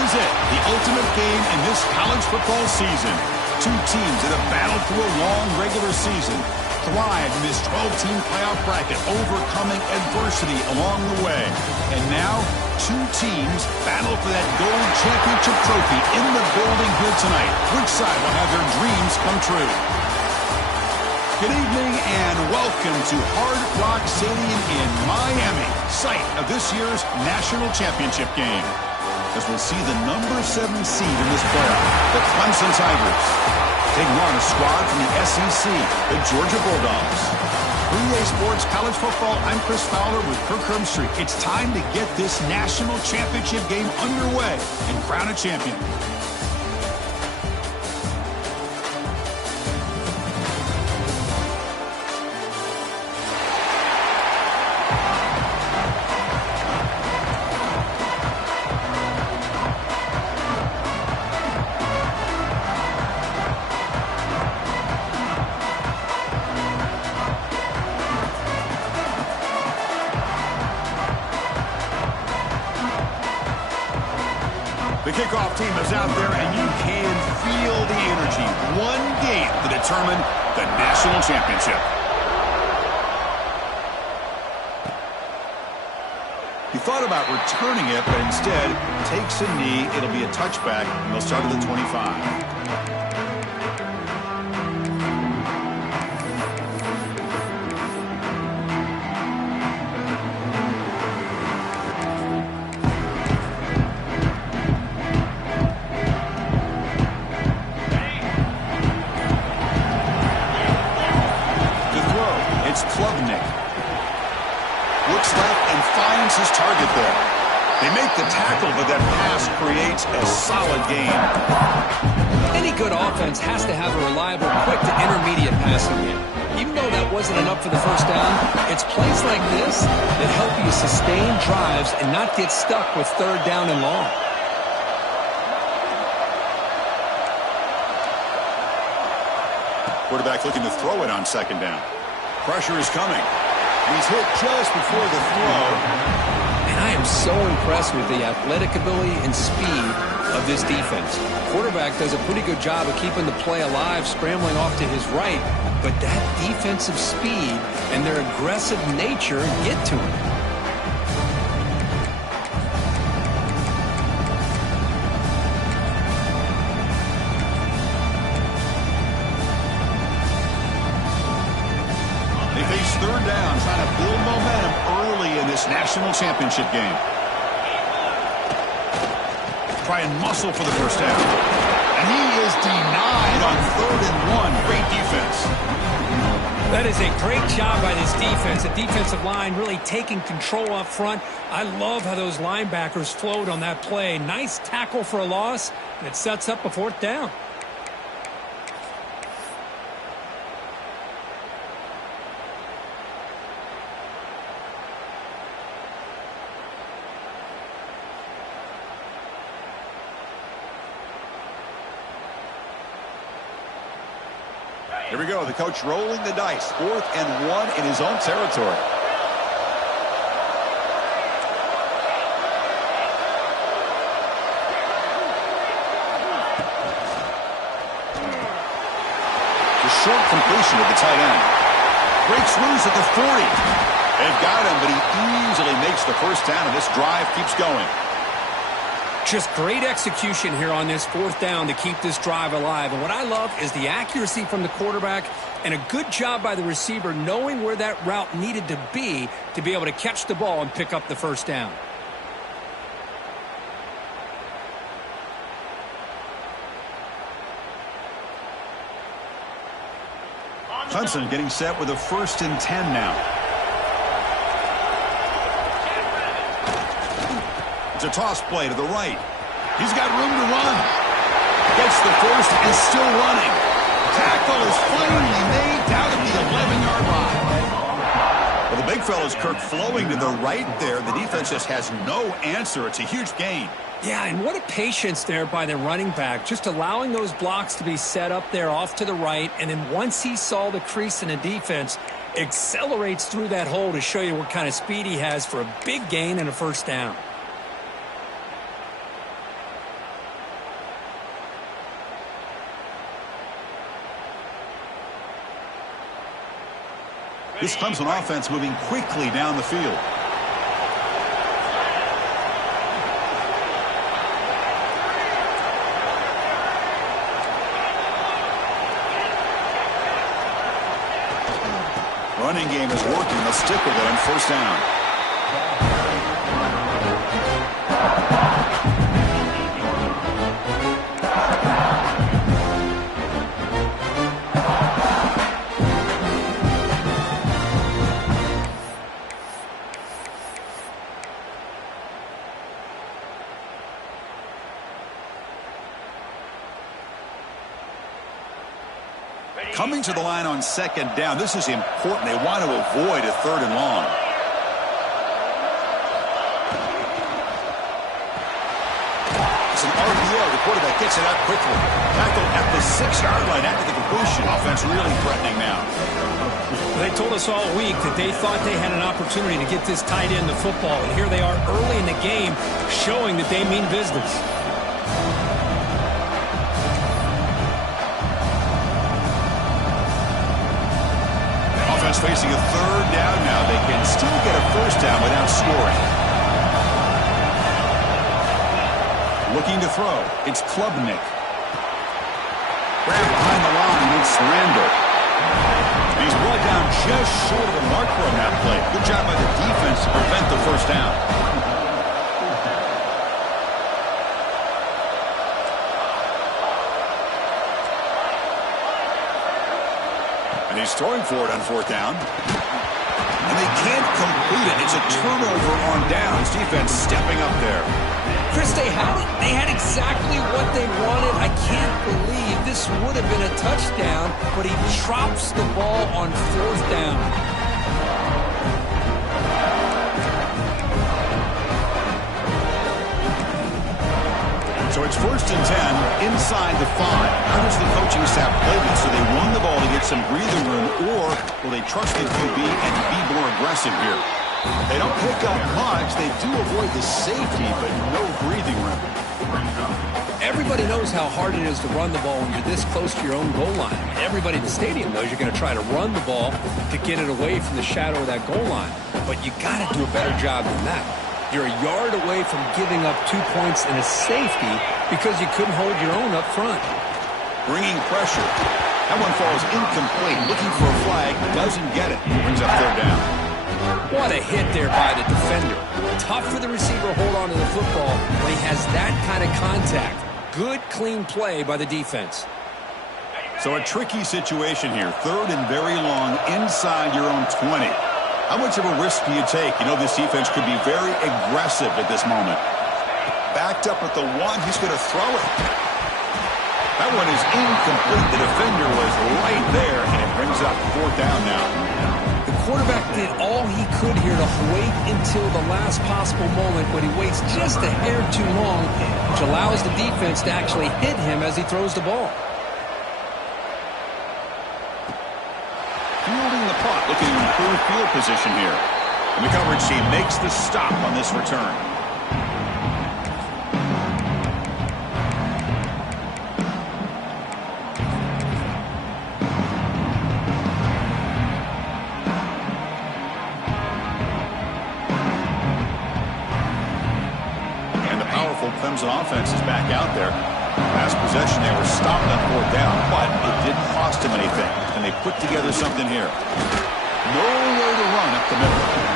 is it, the ultimate game in this college football season. Two teams that have battled through a long regular season, thrived in this 12-team playoff bracket, overcoming adversity along the way. And now, two teams battle for that gold championship trophy in the building here tonight. Which side will have their dreams come true? Good evening and welcome to Hard Rock Stadium in Miami, site of this year's national championship game. As we'll see the number 7 seed in this playoff, the Clemson Tigers, taking on a squad from the SEC, the Georgia Bulldogs. For EA Sports College Football, I'm Chris Fowler with Kirk Hermstreet. It's time to get this national championship game underway and crown a champion. The kickoff team is out there, and you can feel the energy. One game to determine the national championship. He thought about returning it, but instead takes a knee. It'll be a touchback, and they'll start at the 25. Looks left and finds his target there. They make the tackle, but that pass creates a solid gain. Any good offense has to have a reliable, quick to intermediate passing game. Even though that wasn't enough for the first down, it's plays like this that help you sustain drives and not get stuck with third down and long. Quarterback looking to throw it on second down. Pressure is coming. He's hit just before the throw. And I am so impressed with the athletic ability and speed of this defense. Quarterback does a pretty good job of keeping the play alive, scrambling off to his right, but that defensive speed and their aggressive nature get to him. Third down, trying to build momentum early in this national championship game. Try and muscle for the first down. And he is denied on 3rd and 1. Great defense. That is a great job by this defense. The defensive line really taking control up front. I love how those linebackers flowed on that play. Nice tackle for a loss, and it sets up a 4th down. Here we go. The coach rolling the dice. 4th and 1 in his own territory. The short completion of the tight end. Breaks loose at the 40. They've got him, but he easily makes the first down, and this drive keeps going. Just great execution here on this 4th down to keep this drive alive. And what I love is the accuracy from the quarterback and a good job by the receiver knowing where that route needed to be able to catch the ball and pick up the first down. Clemson getting set with a 1st and 10 now. It's a toss play to the right. He's got room to run. Gets the first and still running. Tackle is finally made down at the 11-yard line. Well, the big fella's Kirk flowing to the right there. The defense just has no answer. It's a huge gain. Yeah, and what a patience there by the running back. Just allowing those blocks to be set up there off to the right. And then once he saw the crease in the defense, accelerates through that hole to show you what kind of speed he has for a big gain and a first down. This Clemson offense moving quickly down the field. Running game is working. They'll stick with it on first down. Coming to the line on second down. This is important. They want to avoid a third and long. It's an RPO. The quarterback gets it out quickly. Tackled at the 6-yard line after the completion. Offense really threatening now. They told us all week that they thought they had an opportunity to get this tight end the football, and here they are early in the game showing that they mean business. Facing a third down now. They can still get a first down without scoring. Looking to throw. It's Klubnik. Grab behind the line. It's Randall. He's brought down just short of the marker on that play. Good job by the defense to prevent the first down. And he's throwing for it on fourth down. And they can't complete it. It's a turnover on downs. Defense stepping up there. Chris, they had exactly what they wanted. I can't believe this would have been a touchdown, but he drops the ball on fourth down. So it's first and 10 inside the 5. How does the coaching staff play this? So they run the ball to get some breathing room, or will they trust the QB and be more aggressive here? They don't pick up much. They do avoid the safety, but no breathing room. Everybody knows how hard it is to run the ball when you're this close to your own goal line. Everybody in the stadium knows you're going to try to run the ball to get it away from the shadow of that goal line. But you got to do a better job than that. You're a yard away from giving up 2 points and a safety because you couldn't hold your own up front. Bringing pressure. That one falls incomplete. Looking for a flag. Doesn't get it. Brings up third down. What a hit there by the defender. Tough for the receiver to hold on to the football when he has that kind of contact. Good, clean play by the defense. So a tricky situation here. Third and very long inside your own 20. How much of a risk do you take? You know this defense could be very aggressive at this moment. Backed up at the 1. He's going to throw it. That one is incomplete. The defender was right there, and it brings up fourth down now. The quarterback did all he could here to wait until the last possible moment, but he waits just a hair too long, which allows the defense to actually hit him as he throws the ball. Fielding the punt, looking to improve field position here. And the coverage team makes the stop on this return. And the powerful Clemson offense is back out there. Last possession, they were stopped on fourth down, but it didn't cost them anything. And they put together something here. Nowhere to run up the middle.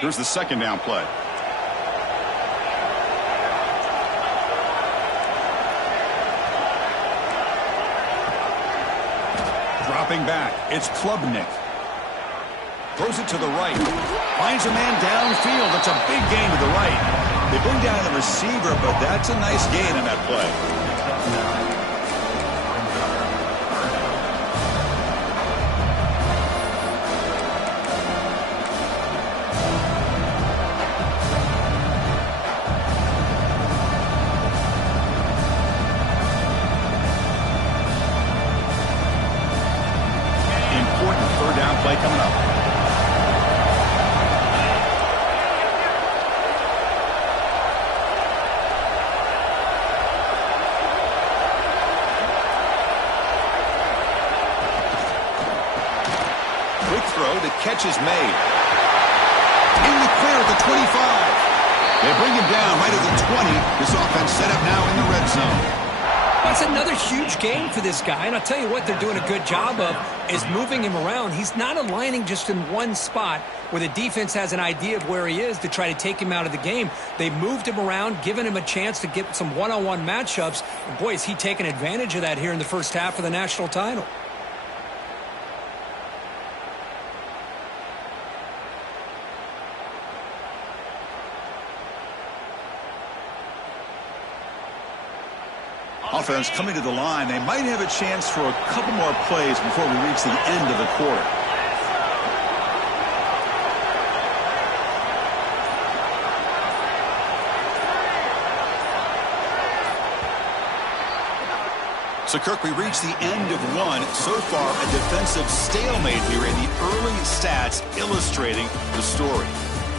Here's the second down play. Dropping back, it's Klubnik. Throws it to the right. Finds a man downfield. It's a big gain to the right. They bring down the receiver, but that's a nice gain in that play. the catch is made. In the clear at the 25. They bring him down right at the 20. This offense set up now in the red zone. That's another huge game for this guy, and I'll tell you what they're doing a good job of is moving him around. He's not aligning just in one spot where the defense has an idea of where he is to try to take him out of the game. They moved him around, given him a chance to get some one-on-one matchups, and boy, is he taking advantage of that here in the first half of the national title. Offense coming to the line. They might have a chance for a couple more plays before we reach the end of the quarter. So, Kirk, we reach the end of one. So far, a defensive stalemate here in the early stats illustrating the story.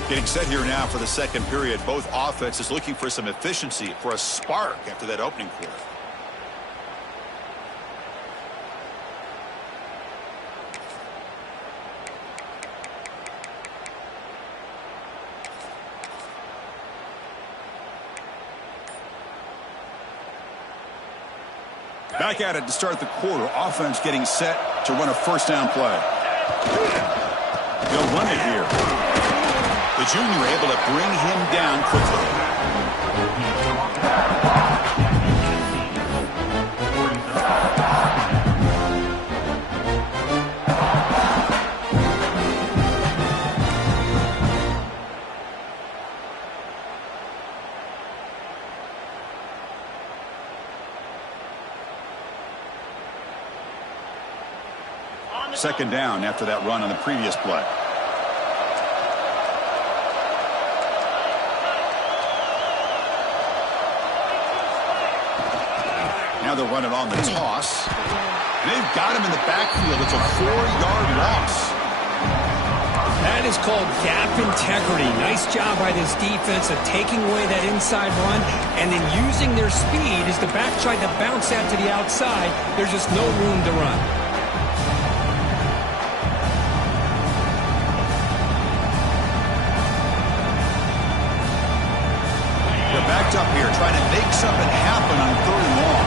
Getting set here now for the second period. Both offenses looking for some efficiency, for a spark after that opening quarter. Back at it to start the quarter. Offense getting set to run a first down play. They'll run it here. The junior able to bring him down quickly. Second down after that run on the previous play. Now they'll run it on the toss. And they've got him in the backfield. It's a 4-yard loss. That is called gap integrity. Nice job by this defense of taking away that inside run and then using their speed as the back tried to bounce out to the outside. There's just no room to run. Backed up here, trying to make something happen on 3rd and long.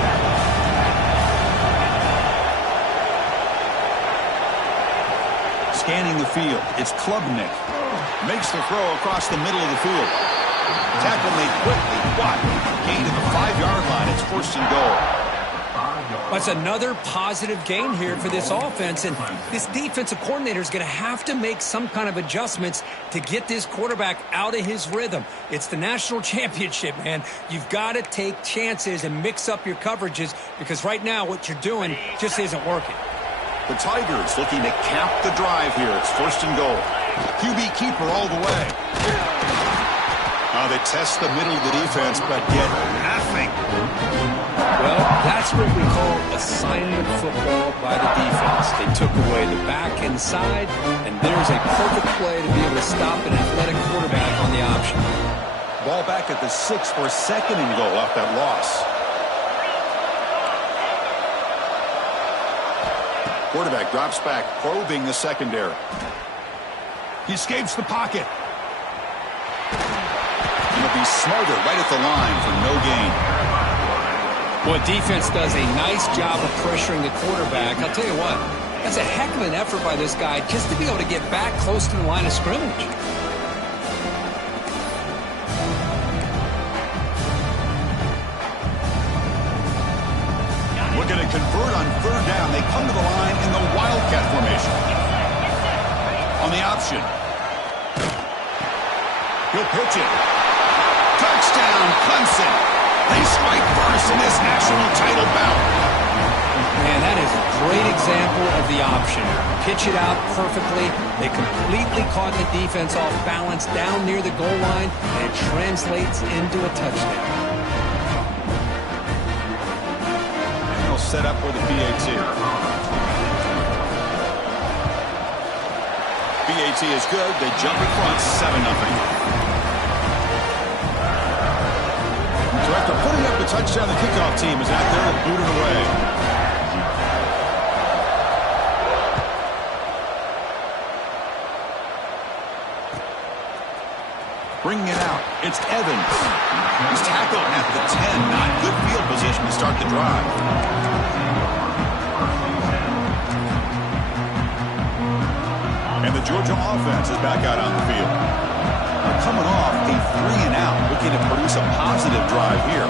Scanning the field, it's Klubnik. Makes the throw across the middle of the field. Tackle made quickly, but gain to the 5-yard line. It's 1st and goal. That's another positive gain here for this offense, and this defensive coordinator is going to have to make some kind of adjustments to get this quarterback out of his rhythm. It's the national championship, man. You've got to take chances and mix up your coverages because right now what you're doing just isn't working. The Tigers looking to cap the drive here. It's 1st and goal. QB keeper all the way. They test the middle of the defense, but get nothing. Well, that's what we call assignment football by the defense. They took away the back inside, and there's a perfect play to be able to stop an athletic quarterback on the option. Ball back at the 6 for 2nd and goal off that loss. Quarterback drops back, probing the secondary. He escapes the pocket. And he'll be smarter right at the line for no gain. Well, defense does a nice job of pressuring the quarterback. I'll tell you what, that's a heck of an effort by this guy just to be able to get back close to the line of scrimmage. Looking to convert on 3rd down. They come to the line in the Wildcat formation. On the option. He'll pitch it. Touchdown, Clemson. They strike first in this national title bout. Man, that is a great example of the option. Pitch it out perfectly. They completely caught the defense off balance down near the goal line, and it translates into a touchdown. And they'll set up for the PAT. PAT is good. They jump in front, 7-0. So after putting up the touchdown, the kickoff team is out there to boot it away. Bringing it out, it's Evans. He's tackled at the 10. Not good field position to start the drive. And the Georgia offense is back out on the field. They're coming off a 3-and-out, looking to produce a positive drive here.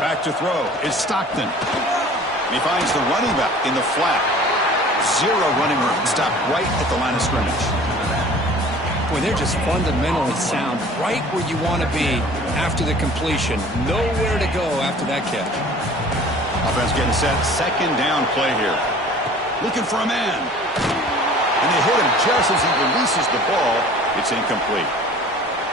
Back to throw is Stockton. He finds the running back in the flat. Zero running room. Stopped right at the line of scrimmage. Boy, they're just fundamentally sound, right where you want to be after the completion. Nowhere to go after that catch. Offense getting set. Second down play here. Looking for a man. And they hit him just as he releases the ball. It's incomplete.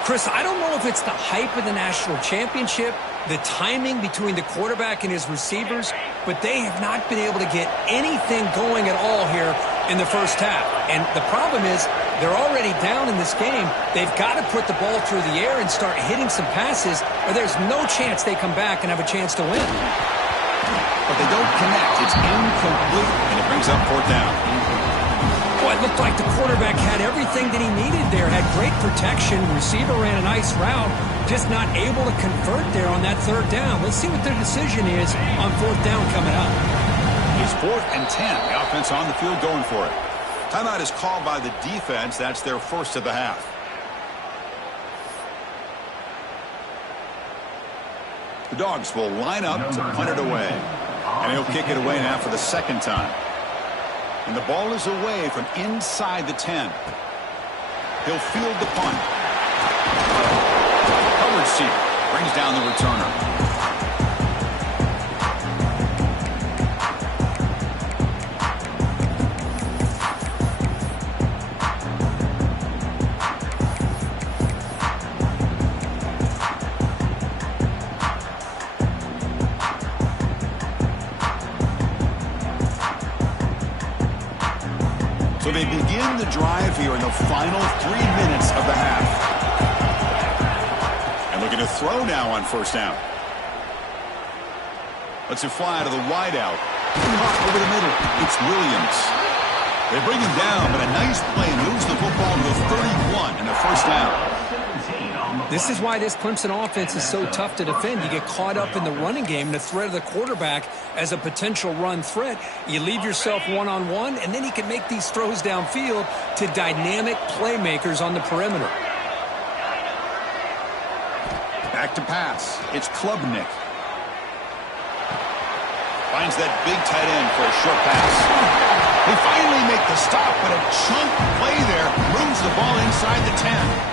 Chris, I don't know if it's the hype of the national championship, the timing between the quarterback and his receivers, but they have not been able to get anything going at all here in the first half. And the problem is they're already down in this game. They've got to put the ball through the air and start hitting some passes, or there's no chance they come back and have a chance to win. But they don't connect. It's incomplete, and it brings up fourth down. Well, it looked like the quarterback had everything that he needed there, had great protection. Receiver ran a nice route, just not able to convert there on that third down. Let's see what their decision is on fourth down coming up. It's 4th and 10. The offense on the field going for it. Timeout is called by the defense. That's their first of the half. The Dogs will line up to punt it away. And he'll kick it away now for the second time. And the ball is away from inside the 10. He'll field the punt. Covered seat brings down the returner. So they begin the drive here in the final 3 minutes of the half. And looking to throw now on first down. Lets it fly to the wideout. Caught over the middle. It's Williams. They bring him down, but a nice play moves the football to the 31 and a first down. This is why this Clemson offense is so tough to defend. You get caught up in the running game and the threat of the quarterback as a potential run threat. You leave yourself one-on-one, and then he can make these throws downfield to dynamic playmakers on the perimeter. Back to pass. It's Klubnik. Finds that big tight end for a short pass. They finally make the stop, but a chunk play there moves the ball inside the 10.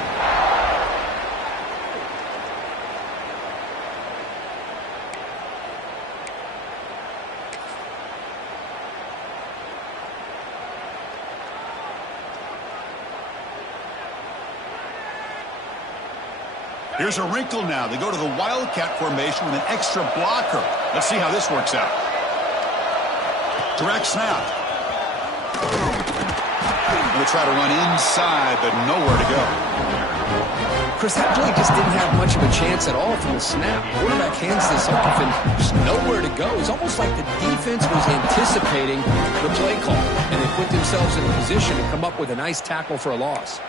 Here's a wrinkle now. They go to the Wildcat formation with an extra blocker. Let's see how this works out. Direct snap. We'll try to run inside, but nowhere to go. Chris, that play just didn't have much of a chance at all from the snap. Quarterback hands this off and just nowhere to go. It's almost like the defense was anticipating the play call, and they put themselves in a position to come up with a nice tackle for a loss.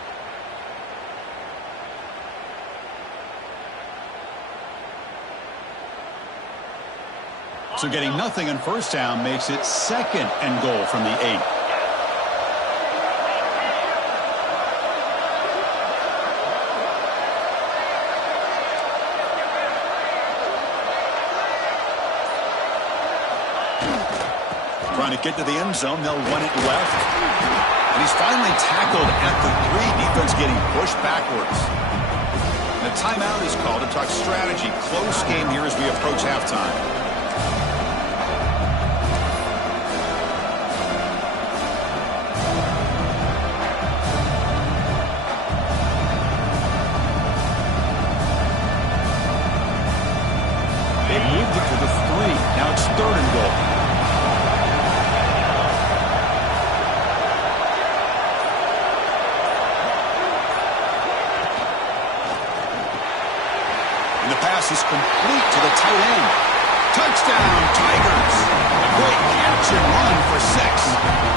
So getting nothing on first down makes it 2nd and goal from the 8. Trying to get to the end zone. They'll run it left. And he's finally tackled at the 3. Defense getting pushed backwards. And a timeout is called to talk strategy. Close game here as we approach halftime. Now it's 3rd and goal. And the pass is complete to the tight end. Touchdown, Tigers. A great catch and run for 6.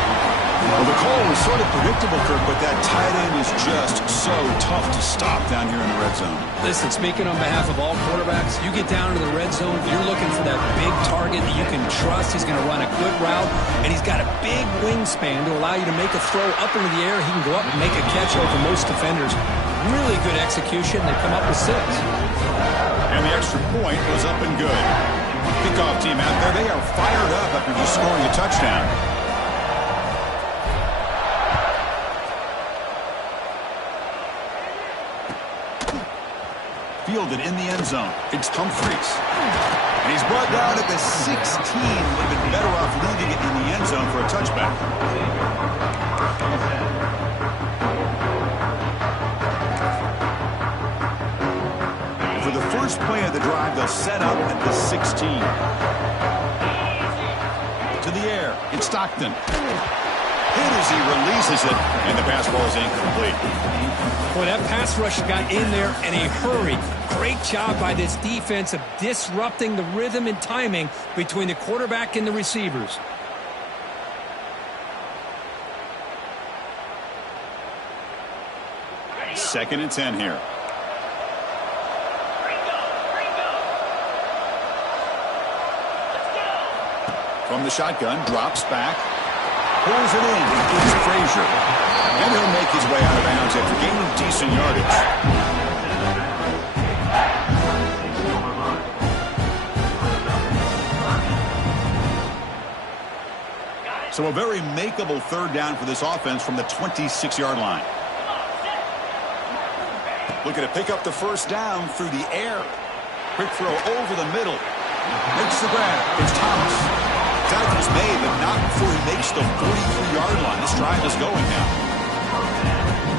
Well, the call was sort of predictable, Kirk, but that tight end is just so tough to stop down here in the red zone. Listen, speaking on behalf of all quarterbacks, you get down to the red zone, you're looking for that big target that you can trust. He's going to run a good route, and he's got a big wingspan to allow you to make a throw up into the air. He can go up and make a catch over most defenders. Really good execution. They come up with 6. And the extra point was up and good. Kickoff team out there, they are fired up after just scoring a touchdown. Fielded in the end zone. It's Humphreys. And he's brought down at the 16. Would have been better off leaving it in the end zone for a touchback. For the first play of the drive, they'll set up at the 16. To the air. It's Stockton. Hit as he releases it, and the pass ball is incomplete. Boy, that pass rush got in there in a hurry. Great job by this defense of disrupting the rhythm and timing between the quarterback and the receivers. Second and 10 here. From the shotgun, drops back. Pulls it in, and it's Frazier. And he'll make his way out of bounds after gaining decent yardage. So a very makeable third down for this offense from the 26-yard line. Looking to pick up the first down through the air. Quick throw over the middle. Makes the grab. It's Thomas. Tackle's made, but not before he makes the 43-yard line. This drive is going now.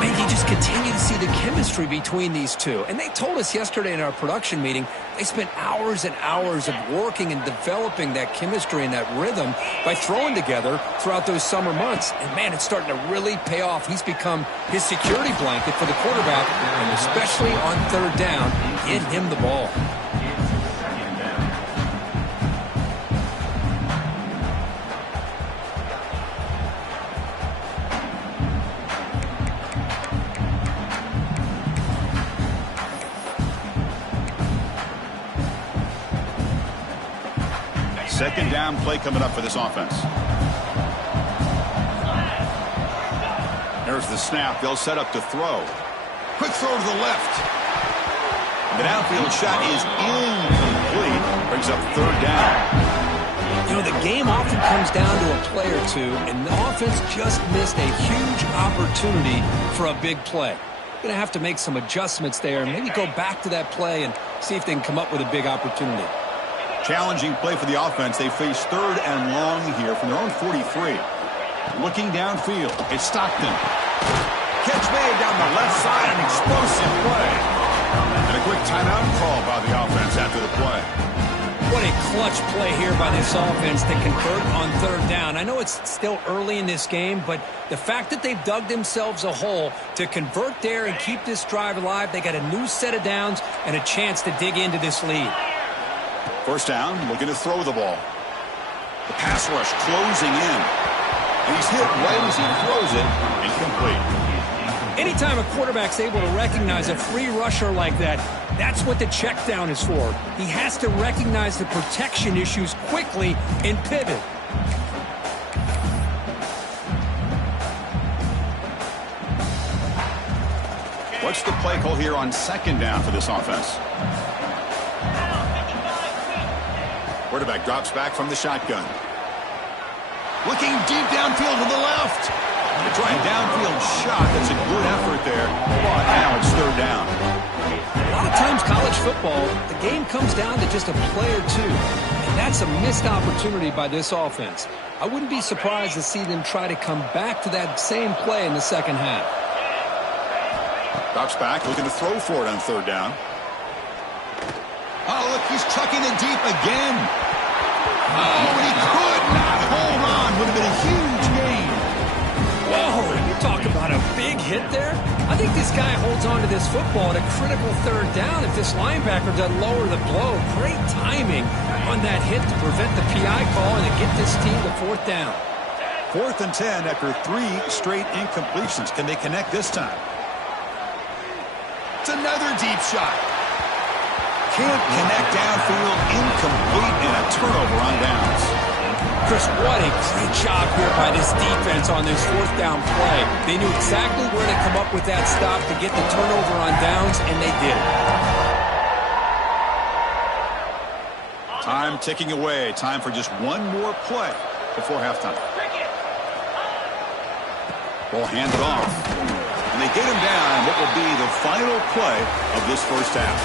Man, you just continue to see the chemistry between these two. And they told us yesterday in our production meeting, they spent hours and hours of working and developing that chemistry and that rhythm by throwing together throughout those summer months. And, man, it's starting to really pay off. He's become his security blanket for the quarterback, and especially on third down, get him the ball. Second down play coming up for this offense. There's the snap. They'll set up to throw. Quick throw to the left. The downfield shot is incomplete. Brings up third down. You know, the game often comes down to a play or two, and the offense just missed a huge opportunity for a big play. Going to have to make some adjustments there and maybe go back to that play and see if they can come up with a big opportunity. Challenging play for the offense. They face third and long here from their own 43. Looking downfield, it's Stockton. Catch made down the left side, an explosive play. And a quick timeout call by the offense after the play. What a clutch play here by this offense to convert on third down. I know it's still early in this game, but the fact that they've dug themselves a hole to convert there and keep this drive alive, they got a new set of downs and a chance to dig into this lead. First down, looking to throw the ball. The pass rush closing in. And he's hit right as he throws it. Incomplete. Anytime a quarterback's able to recognize a free rusher like that, that's what the check down is for. He has to recognize the protection issues quickly and pivot. What's the play call here on second down for this offense? Quarterback drops back from the shotgun. Looking deep downfield to the left. They try a downfield shot. That's a good effort there. But now it's third down. A lot of times college football, the game comes down to just a play or two. And that's a missed opportunity by this offense. I wouldn't be surprised to see them try to come back to that same play in the second half. Drops back, looking to throw for it on third down. Oh, look, he's chucking it deep again. Oh, and he could not hold on. Would have been a huge gain. Whoa, you talk about a big hit there. I think this guy holds on to this football at a critical third down if this linebacker doesn't lower the blow. Great timing on that hit to prevent the PI call and to get this team to 4th down. 4th and 10 after 3 straight incompletions. Can they connect this time? It's another deep shot. Can't connect downfield, incomplete, and a turnover on downs. Chris, what a great job here by this defense on this 4th down play. They knew exactly where to come up with that stop to get the turnover on downs, and they did it. Time ticking away. Time for just one more play before halftime. Ball handed off. And they get him down what will be the final play of this first half.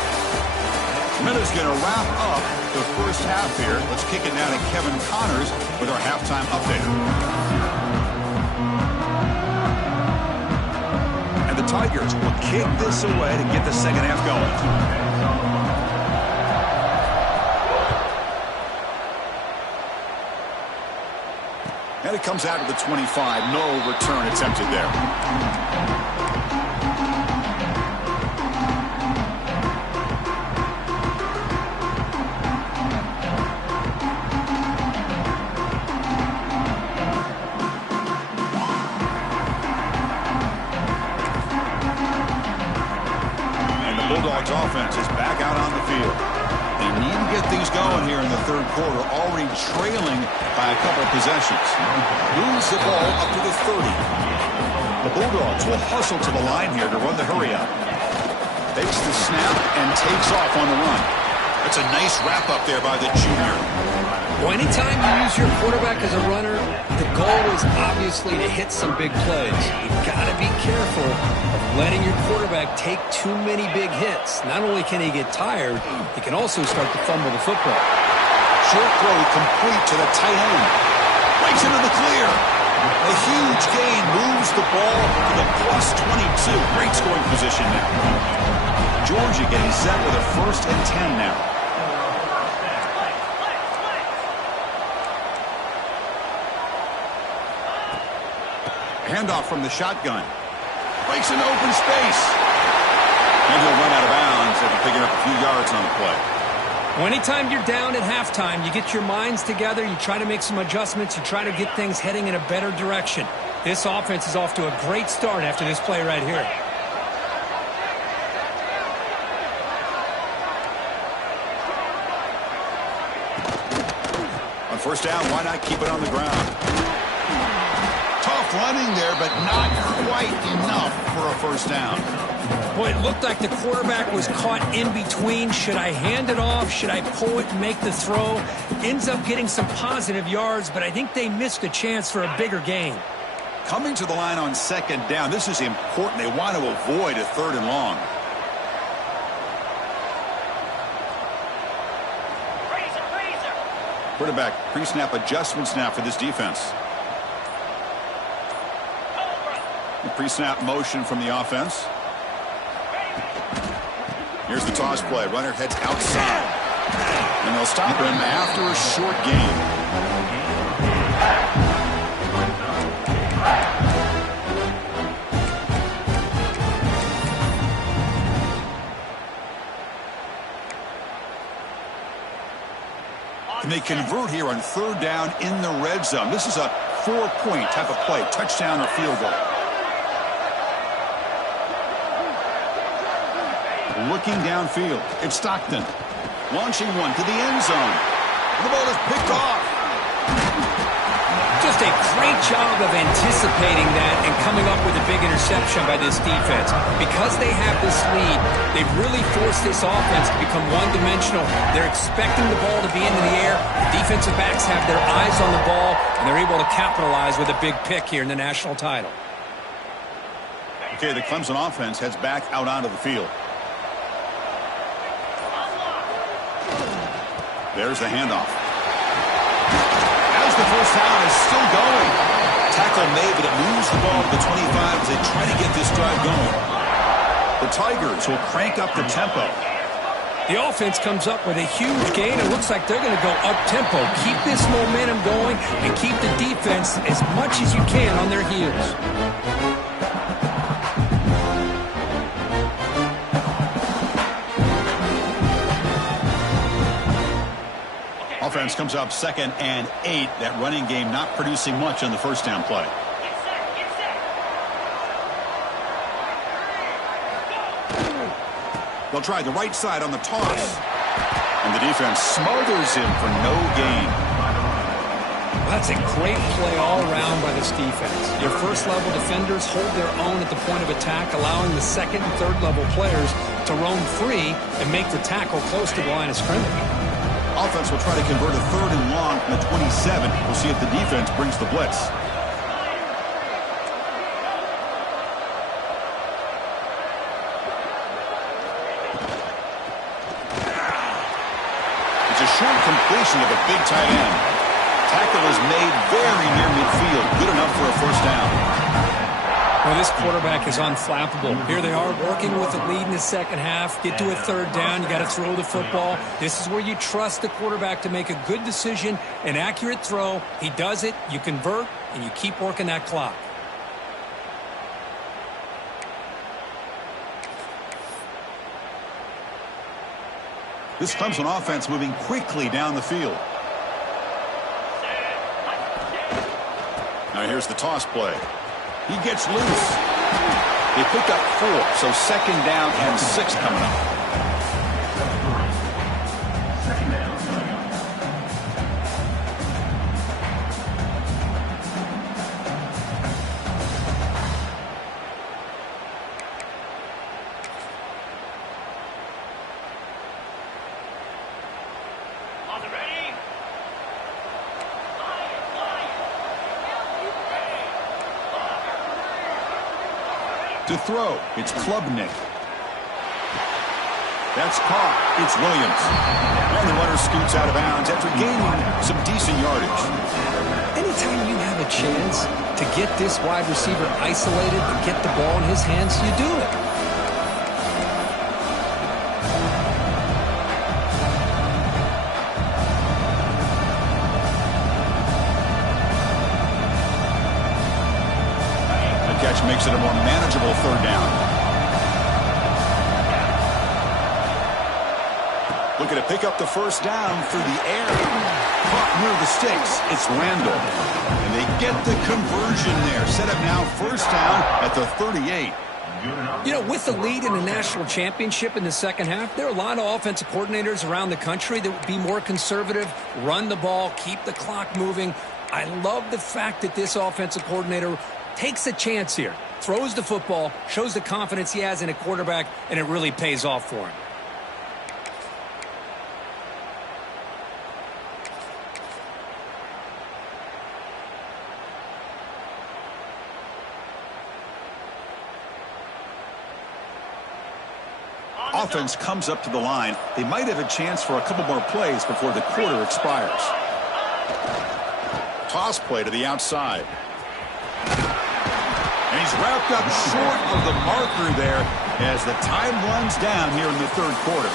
Minute's going to wrap up the first half here. Let's kick it down to Kevin Connors with our halftime update. And the Tigers will kick this away to get the second half going. And it comes out of the 25. No return attempted there. Bulldogs offense is back out on the field. They need to get things going here in the third quarter, already trailing by a couple of possessions. Moves the ball up to the 30. The Bulldogs will hustle to the line here to run the hurry up. Takes the snap and takes off on the run. That's a nice wrap up there by the junior. Well, anytime you use your quarterback as a runner, the goal is obviously to hit some big plays. You've got to be careful of letting your quarterback take too many big hits. Not only can he get tired, he can also start to fumble the football. Short throw complete to the tight end. Breaks into the clear. A huge gain moves the ball to the +22. Great scoring position now. Georgia getting set with a 1st and 10 now. Handoff from the shotgun. Breaks into open space. And he'll run out of bounds after picking up a few yards on the play. Well, anytime you're down at halftime, you get your minds together, you try to make some adjustments, you try to get things heading in a better direction. This offense is off to a great start after this play right here. On 1st down, why not keep it on the ground? Tough running there, but not quite enough for a 1st down. Boy, it looked like the quarterback was caught in between. Should I hand it off? Should I pull it and make the throw? Ends up getting some positive yards, but I think they missed a chance for a bigger gain. Coming to the line on 2nd down, this is important. They want to avoid a 3rd and long. Quarterback pre-snap adjustments now for this defense. Pre-snap motion from the offense. Here's the toss play. Runner heads outside. And they'll stop him after a short gain. And they convert here on 3rd down in the red zone. This is a 4-point type of play. Touchdown or field goal. Looking downfield, it's Stockton. Launching one to the end zone. The ball is picked off. Just a great job of anticipating that and coming up with a big interception by this defense. Because they have this lead, they've really forced this offense to become one-dimensional. They're expecting the ball to be into the air. The defensive backs have their eyes on the ball, and they're able to capitalize with a big pick here in the national title. Okay, the Clemson offense heads back out onto the field. There's the handoff. As the 1st down is still going. Tackle made, but it moves the ball to the 25 as they try to get this drive going. The Tigers will crank up the tempo. The offense comes up with a huge gain. It looks like they're going to go up-tempo. Keep this momentum going and keep the defense as much as you can on their heels. Offense comes up 2nd and 8. That running game not producing much on the first down play. They'll try the right side on the toss. And the defense smothers him for no gain. That's a great play all around by this defense. Your first-level defenders hold their own at the point of attack, allowing the second and third-level players to roam free and make the tackle close to the line of scrimmage. Offense will try to convert a 3rd and long from the 27. We'll see if the defense brings the blitz. It's a short completion of a big tight end. Tackle is made very near midfield. Good enough for a first down. Well, this quarterback is unflappable. Here they are working with the lead in the second half. Get to a 3rd down. You got to throw the football. This is where you trust the quarterback to make a good decision, an accurate throw. He does it. You convert, and you keep working that clock. This Clemson offense moving quickly down the field. Now here's the toss play. He gets loose. They pick up 4, so 2nd down and 6 coming up. To throw, it's Klubnik. That's caught. It's Williams. And the runner scoots out of bounds after gaining some decent yardage. Anytime you have a chance to get this wide receiver isolated and get the ball in his hands, you do it. Catch makes it a more manageable 3rd down. Looking to pick up the first down through the air. Caught near the sticks. It's Randall. And they get the conversion there. Set up now 1st down at the 38. You know, with the lead in the national championship in the second half, there are a lot of offensive coordinators around the country that would be more conservative, run the ball, keep the clock moving. I love the fact that this offensive coordinator takes a chance here, throws the football, shows the confidence he has in a quarterback, and it really pays off for him. Offense comes up to the line. They might have a chance for a couple more plays before the quarter expires. Toss play to the outside. And he's wrapped up short of the marker there as the time runs down here in the 3rd quarter.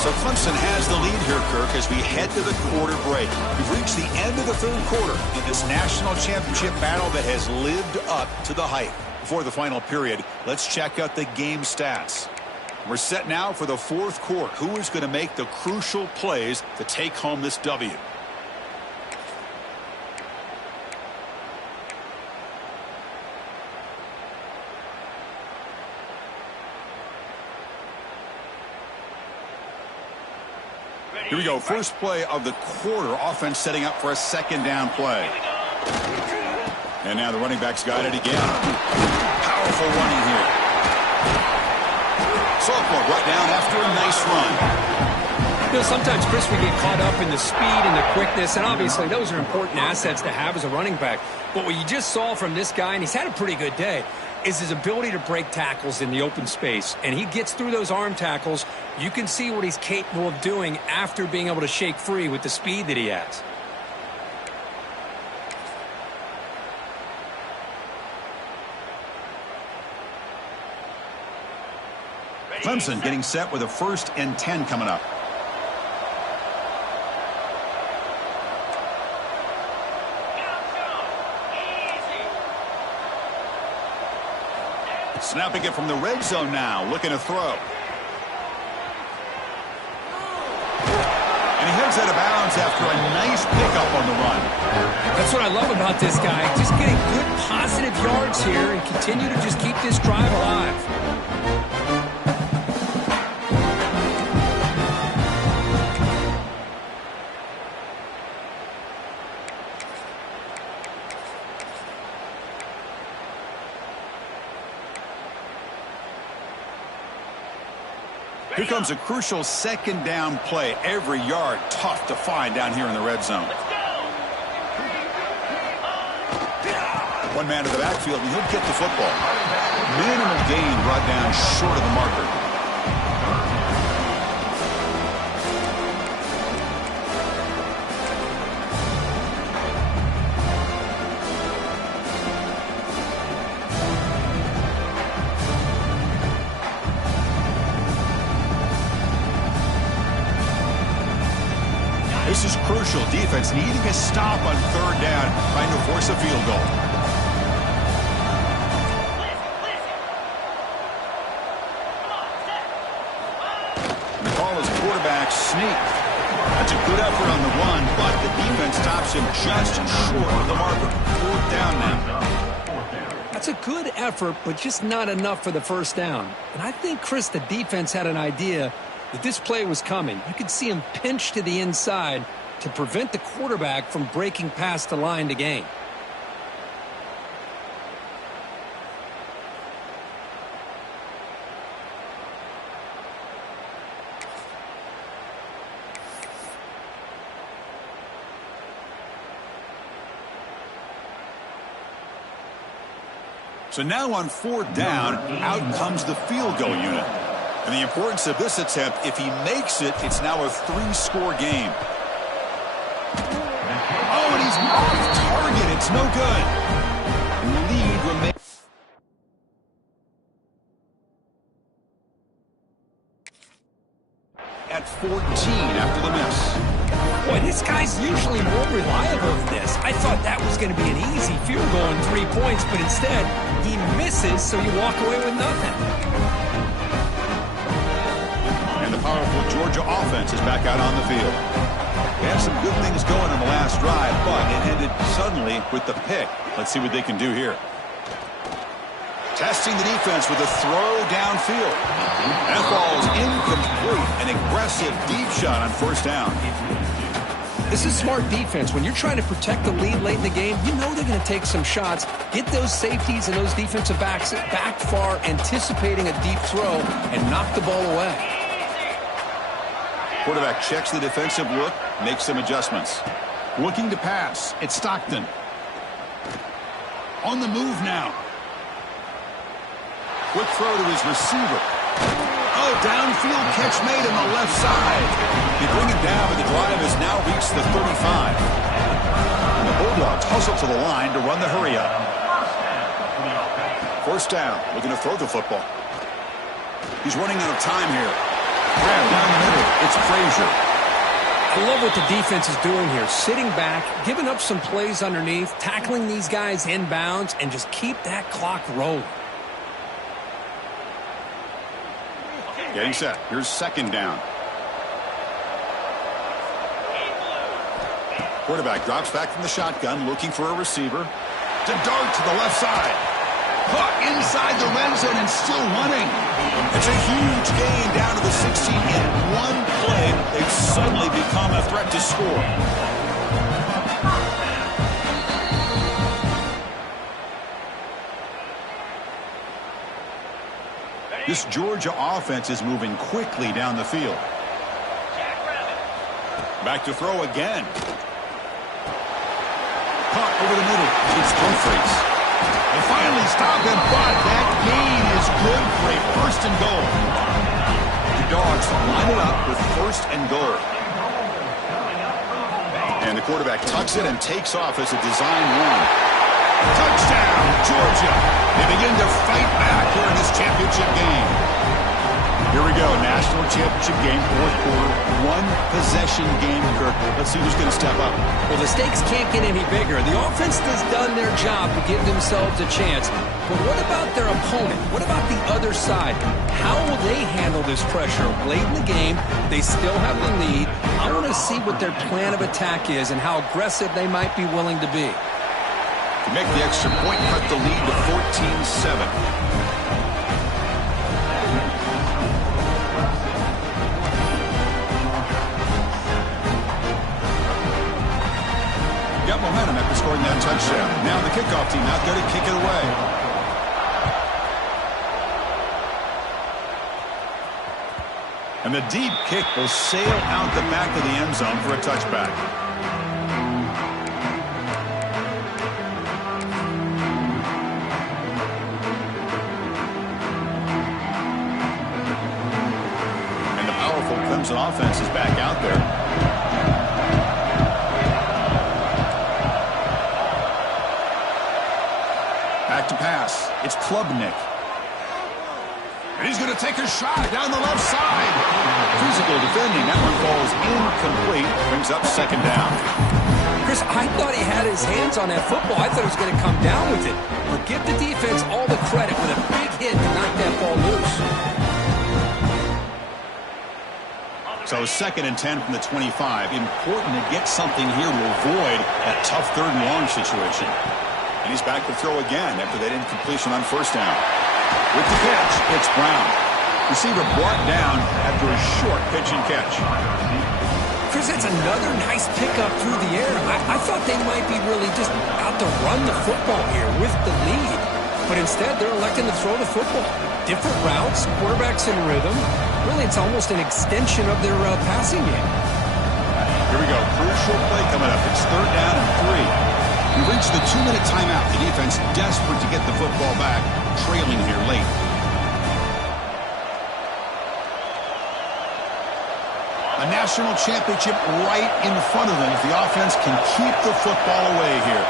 So Clemson has the lead here, Kirk, as we head to the quarter break. We've reached the end of the 3rd quarter in this national championship battle that has lived up to the hype. Before the final period, let's check out the game stats. We're set now for the 4th quarter. Who is going to make the crucial plays to take home this W? Here we go. First play of the quarter. Offense setting up for a 2nd down play. And now the running back's got it again. Powerful running here. Sophomore brought down after a nice run. You know, sometimes, Chris, we get caught up in the speed and the quickness, and obviously those are important assets to have as a running back. But what you just saw from this guy, and he's had a pretty good day, is his ability to break tackles in the open space. And he gets through those arm tackles. You can see what he's capable of doing after being able to shake free with the speed that he has. Clemson getting set with a 1st and 10 coming up. Snapping it from the red zone now, looking to throw. And he heads goes out of bounds after a nice pickup on the run. That's what I love about this guy. Just getting good positive yards here and continue to just keep this drive alive. Here comes a crucial second down play. Every yard tough to find down here in the red zone. One man to the backfield, and he'll get the football. Minimal gain brought down short of the marker. This is crucial. Defense needing a stop on third down, trying to force a field goal. The call is quarterback sneak. That's a good effort on the run, but the defense stops him just short of the marker. Fourth down now. That's a good effort, but just not enough for the first down. And I think, Chris, the defense had an idea that this play was coming. You could see him pinch to the inside to prevent the quarterback from breaking past the line to gain. So now on fourth down, out comes the field goal unit. And the importance of this attempt, if he makes it, it's now a 3-score game. Oh, and he's off target. It's no good. Lead remains. At 14 after the miss. Boy, this guy's usually more reliable than this. I thought that was going to be an easy field goal and 3 points, but instead, he misses, so you walk away with nothing. The powerful Georgia offense is back out on the field. They had some good things going on the last drive, but it ended suddenly with the pick. Let's see what they can do here. Testing the defense with a throw downfield. That ball's incomplete. An aggressive deep shot on first down. This is smart defense. When you're trying to protect the lead late in the game, you know they're going to take some shots, get those safeties and those defensive backs back far, anticipating a deep throw, and knock the ball away. Quarterback checks the defensive look, makes some adjustments. Looking to pass. It's Stockton. On the move now. Quick throw to his receiver. Oh, downfield catch made on the left side. They bring it down, but the drive has now reached the 35. And the Bulldogs hustle to the line to run the hurry up. First down, looking to throw the football. He's running out of time here. Grab down the middle. It's Frazier. I love what the defense is doing here. Sitting back, giving up some plays underneath, tackling these guys inbounds, and just keep that clock rolling. Getting set. Here's second down. Quarterback drops back from the shotgun, looking for a receiver. To dart to the left side. Caught inside the red zone and still running. It's a huge gain down to the 16. In one play, they've suddenly become a threat to score. This Georgia offense is moving quickly down the field. Back to throw again. Caught over the middle. It's Humphries. They finally stop him, but that gain is good for a first and goal. The Dogs line it up with first and goal. And the quarterback tucks it and takes off as a design run. Touchdown, Georgia. They begin to fight back here in this championship game. Here we go, national championship game, fourth quarter, one-possession game, Kirk. Let's see who's going to step up. Well, the stakes can't get any bigger. The offense has done their job to give themselves a chance. But what about their opponent? What about the other side? How will they handle this pressure? Late in the game, they still have the lead. I want to see what their plan of attack is and how aggressive they might be willing to be. To make the extra point, cut the lead to 14-7. Got momentum after scoring that touchdown. Now the kickoff team out there to kick it away. And the deep kick will sail out the back of the end zone for a touchback. And the powerful Clemson offense is back out there. Back to pass. It's Klubnik. And he's going to take a shot down the left side. Physical defending. That one falls incomplete. Brings up second down. Chris, I thought he had his hands on that football. I thought he was going to come down with it. But give the defense all the credit with a big hit to knock that ball loose. So 2nd and 10 from the 25. Important to get something here to avoid that tough 3rd and long situation. And he's back to throw again after that incompletion on first down. With the catch, it's Brown. Receiver brought down after a short pitch and catch. Chris, that's another nice pickup through the air. I thought they might be really just out to run the football here with the lead. But instead, they're electing to throw the football. Different routes, quarterbacks in rhythm. Really, it's almost an extension of their passing game. Here we go. Crucial play coming up. It's 3rd down and 3. We've reached the 2-minute timeout. The defense desperate to get the football back, trailing here late. A national championship right in front of them if the offense can keep the football away here.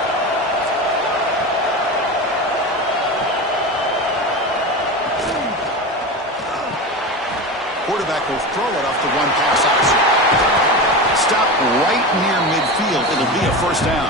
Quarterback will throw it off the one-pass option. Stop right near midfield. It'll be a first down.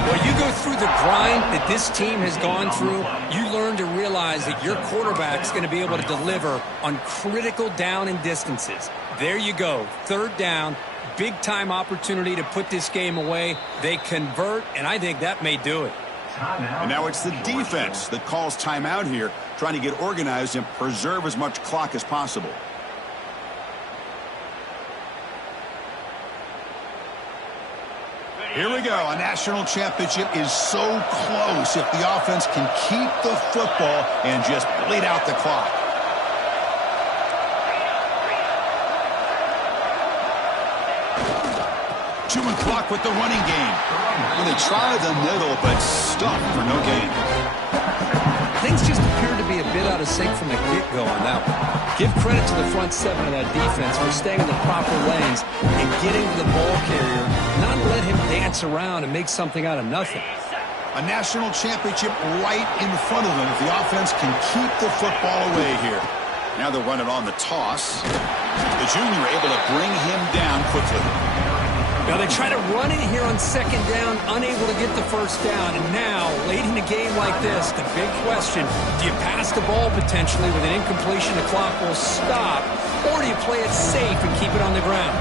Well, you go through the grind that this team has gone through, you learn to realize that your quarterback's going to be able to deliver on critical down and distances. There you go. 3rd down, big-time opportunity to put this game away. They convert, and I think that may do it. And now it's the defense that calls timeout here, trying to get organized and preserve as much clock as possible. Here we go. A national championship is so close if the offense can keep the football and just bleed out the clock. Chewing clock with the running game. Well, they try the middle, but stuffed for no gain. Things just appear to be a bit out of sync from the get-go on that one. Give credit to the front 7 of that defense for staying in the proper lanes and getting to the ball carrier, not let him dance around and make something out of nothing. A national championship right in front of them if the offense can keep the football away here. Now they'll run it on the toss. The junior able to bring him down quickly. Now they try to run it here on 2nd down, unable to get the first down. And now, late in a game like this, the big question, do you pass the ball potentially with an incompletion, the clock will stop, or do you play it safe and keep it on the ground?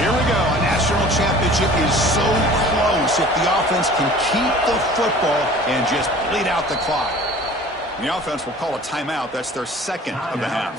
Here we go. A national championship is so close if the offense can keep the football and just bleed out the clock. And the offense will call a timeout. That's their 2nd of the half.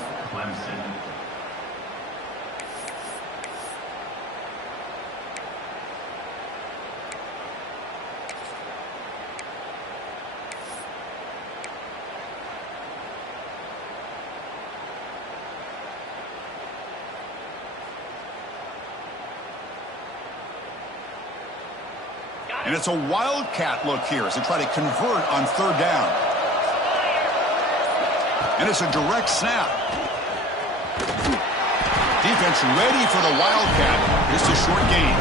And it's a wildcat look here as they try to convert on 3rd down. And it's a direct snap. Defense ready for the Wildcat. Just a short gain.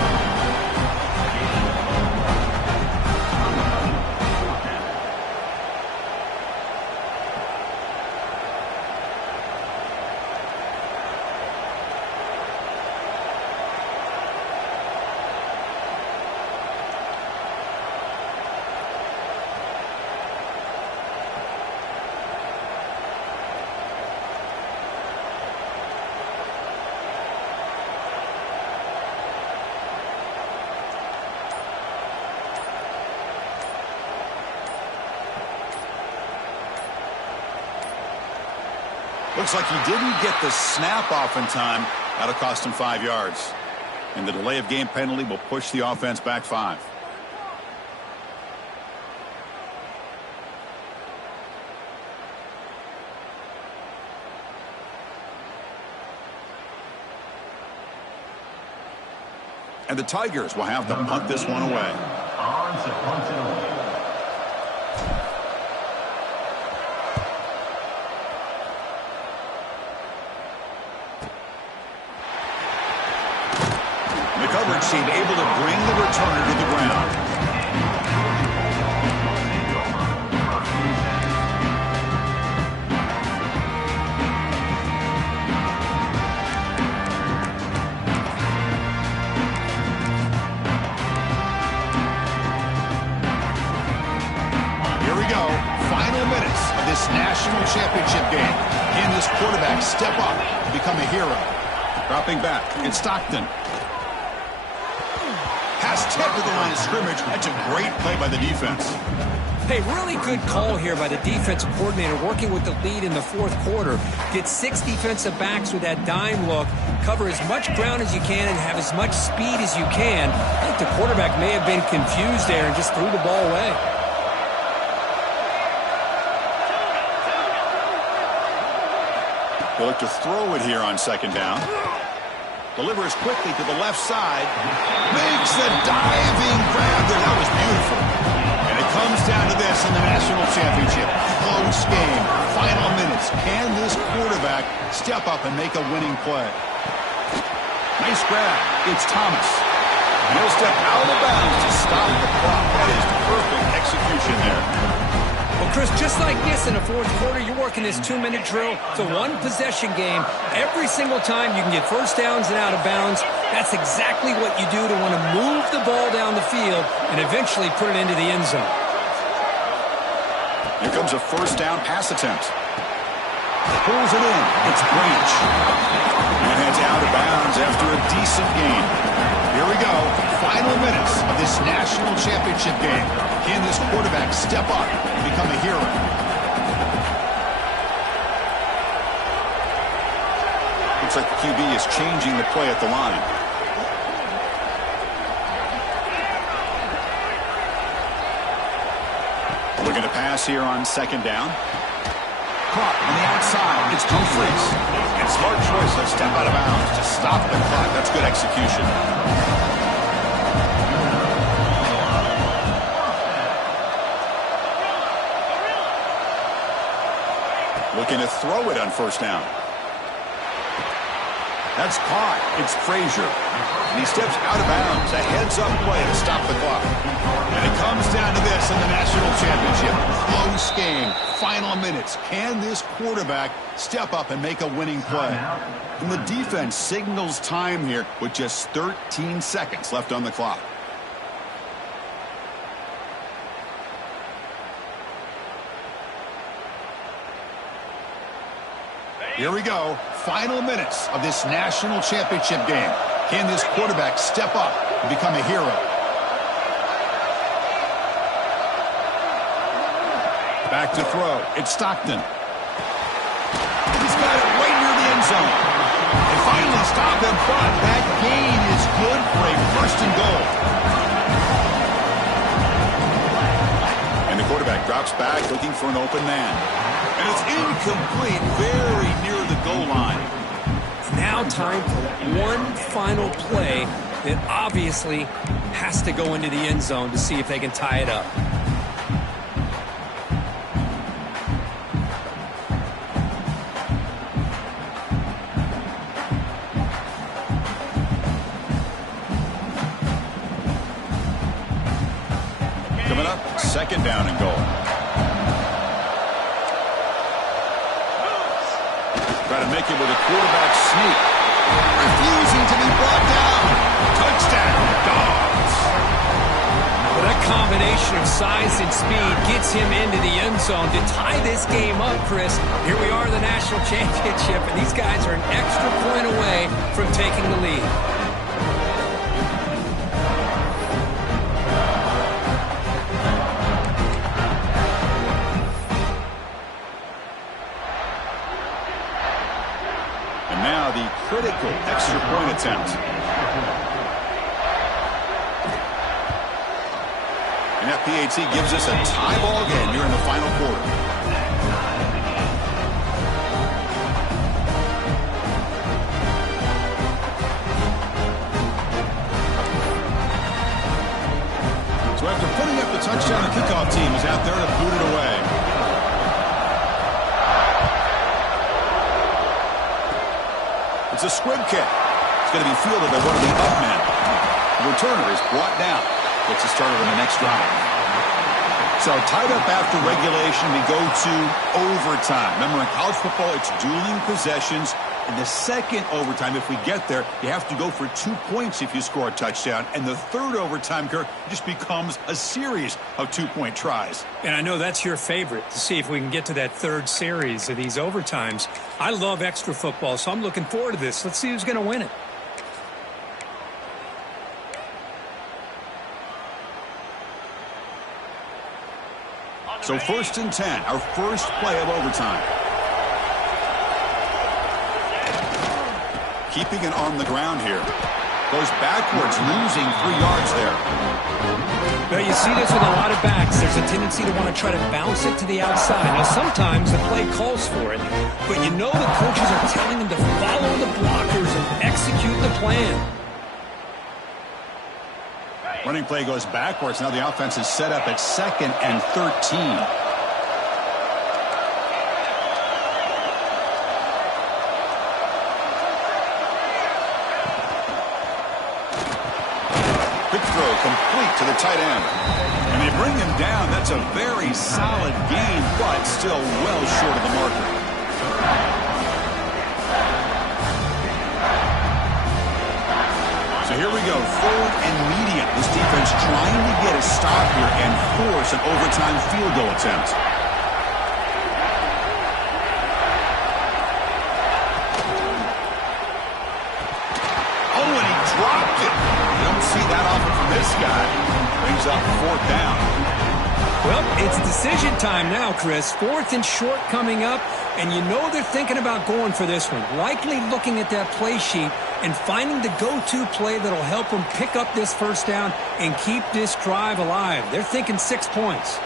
Looks like he didn't get the snap off in time. That'll cost him 5 yards. And the delay of game penalty will push the offense back 5. And the Tigers will have to punt this one away. Coverage team able to bring the returner to the ground. Here we go. Final minutes of this national championship game. Can this quarterback step up and become a hero? Dropping back, it's Stockton. Has tipped to the line of scrimmage. That's a great play by the defense. Hey, really good call here by the defensive coordinator working with the lead in the fourth quarter. Get 6 defensive backs with that dime look. Cover as much ground as you can and have as much speed as you can. I think the quarterback may have been confused there and just threw the ball away. They look to throw it here on second down. Delivers quickly to the left side. Makes the diving grab there. That was beautiful. And it comes down to this in the national championship. Close game. Final minutes. Can this quarterback step up and make a winning play? Nice grab. It's Thomas. He'll step out of bounds to stop the clock. That is perfect execution there. Well, Chris, just like this in the fourth quarter, you're working this 2-minute drill. It's a one-possession game. Every single time you can get first downs and out of bounds. That's exactly what you do to want to move the ball down the field and eventually put it into the end zone. Here comes a first down pass attempt. Pulls it in. It's Branch. And heads out of bounds after a decent gain. Here we go. Final minutes of this national championship game. Can this quarterback step up and become a hero? Looks like the QB is changing the play at the line. We're going to pass here on second down. Caught on the outside. It's Humphries. And smart choice. Let's step out of bounds to stop the clock. That's good execution. Looking to throw it on first down. That's caught. It's Frazier. And he steps out of bounds. A heads-up play to stop the clock. And it comes down to this in the national championship. Close game. Final minutes. Can this quarterback step up and make a winning play? And the defense signals time here with just 13 seconds left on the clock. Here we go. Final minutes of this national championship game. Can this quarterback step up and become a hero? Back to throw. It's Stockton. He's got it right near the end zone. They finally stop him, but that gain is good for a first and goal. And the quarterback drops back looking for an open man. And it's incomplete, very near the goal line. Now time for one final play that obviously has to go into the end zone to see if they can tie it up. second down and goal. Try to make it with a quarterback sneak. Refusing to be brought down. Touchdown, Dogs. Well, that combination of size and speed gets him into the end zone to tie this game up, Chris. Here we are in the national championship, and these guys are an extra point away from taking the lead. And now the critical extra point attempt. And that PAT gives us a tie ball game here in the final quarter. So after putting up the touchdown, the kickoff team is out there to boot it away. It's a squib kick. It's going to be fielded by one of the up men. The returner is brought down. Gets us started on the next drive. So tied up after regulation, we go to overtime. Remember, in college football, it's dueling possessions. In the second overtime, if we get there, you have to go for 2 points if you score a touchdown. And the third overtime, Kirk, just becomes a series of 2-point tries. And I know that's your favorite, to see if we can get to that third series of these overtimes. I love extra football, so I'm looking forward to this. Let's see who's going to win it. So 1st and 10, our first play of overtime. Keeping it on the ground here. Goes backwards, losing 3 yards there. Well, you see this with a lot of backs. There's a tendency to want to try to bounce it to the outside. Now, sometimes the play calls for it, but you know the coaches are telling them to follow the blockers and execute the plan. Running play goes backwards. Now the offense is set up at 2nd and 13. Quick throw complete to the tight end. And they bring him down. That's a very solid gain, but still well short of the marker. So here we go, 3rd and medium. This defense trying to get a stop here and force an overtime field goal attempt. Oh, and he dropped it. You don't see that often from this guy. Brings up 4th down. Well, it's decision time now, Chris. 4th and short coming up, and you know they're thinking about going for this one. Likely looking at that play sheet and finding the go-to play that'll help them pick up this first down and keep this drive alive. They're thinking 6 points.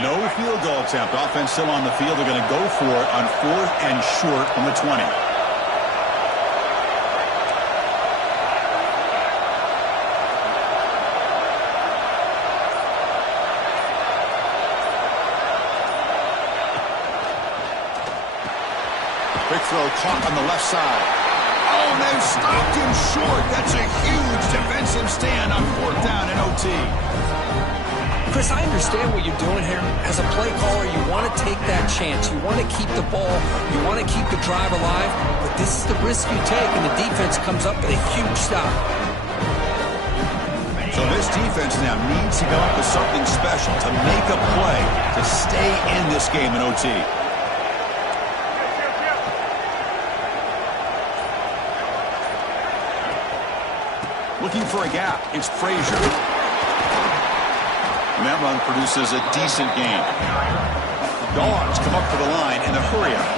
No field goal attempt. Offense still on the field. They're going to go for it on 4th and short from the 20. Quick throw caught on the left side. Oh, they've stopped him short. That's a huge defensive stand on 4th down and OT. Chris, I understand what you're doing here. As a play caller, you want to take that chance. You want to keep the ball. You want to keep the drive alive. But this is the risk you take, and the defense comes up with a huge stop. So this defense now needs to come up with something special to make a play to stay in this game in OT. Looking for a gap. It's Frazier. And that run produces a decent gain. Dogs come up for the line in the hurry-up.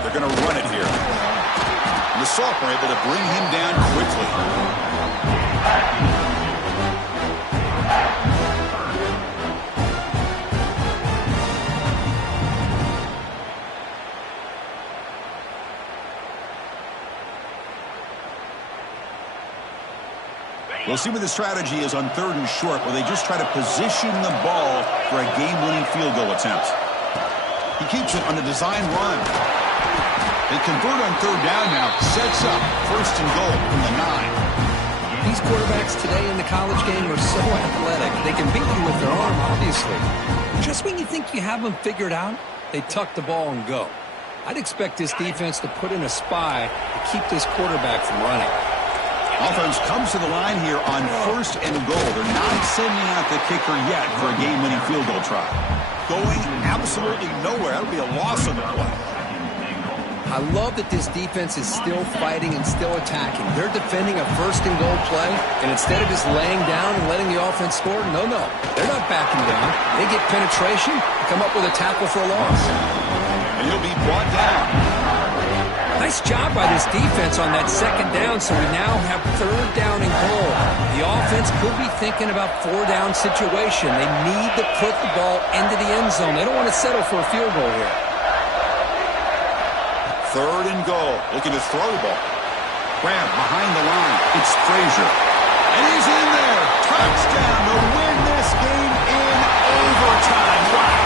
They're going to run it here. And the Sophomore able to bring him down quickly. We'll see what the strategy is on 3rd and short, where they just try to position the ball for a game-winning field goal attempt. He keeps it on the design run. They convert on third down now. Sets up first and goal from the 9. These quarterbacks today in the college game are so athletic. They can beat you with their arm, obviously. Just when you think you have them figured out, they tuck the ball and go. I'd expect this defense to put in a spy to keep this quarterback from running. Offense comes to the line here on first and goal. They're not sending out the kicker yet for a game-winning field goal try. Going absolutely nowhere. That'll be a loss on the play. I love that this defense is still fighting and still attacking. They're defending a first and goal play, and instead of just laying down and letting the offense score, no. They're not backing down. They get penetration, come up with a tackle for a loss. And he'll be brought down. Nice job by this defense on that second down, so we now have third down and goal. The offense could be thinking about four-down situation. They need to put the ball into the end zone. They don't want to settle for a field goal here. Third and goal. Looking to throw the ball. Grab behind the line. It's Frazier. And he's in there. Touchdown to win this game in overtime. Wow.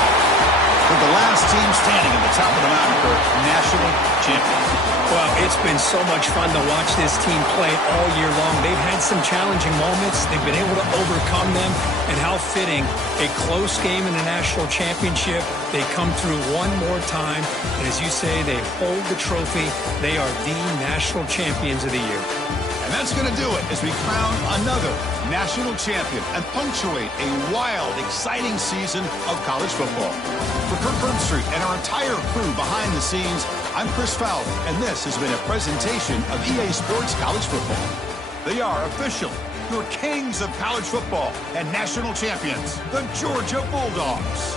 For the last team standing at the top of the mountain for national champions. Well, it's been so much fun to watch this team play all year long. They've had some challenging moments. They've been able to overcome them. And how fitting, a close game in the national championship. They come through one more time. And as you say, they hold the trophy. They are the national champions of the year. And that's going to do it as we crown another national champion and punctuate a wild, exciting season of college football. For Kirk Herbstreit and our entire crew behind the scenes, I'm Chris Fowler, and this has been a presentation of EA Sports College Football. They are official, your kings of college football and national champions, the Georgia Bulldogs.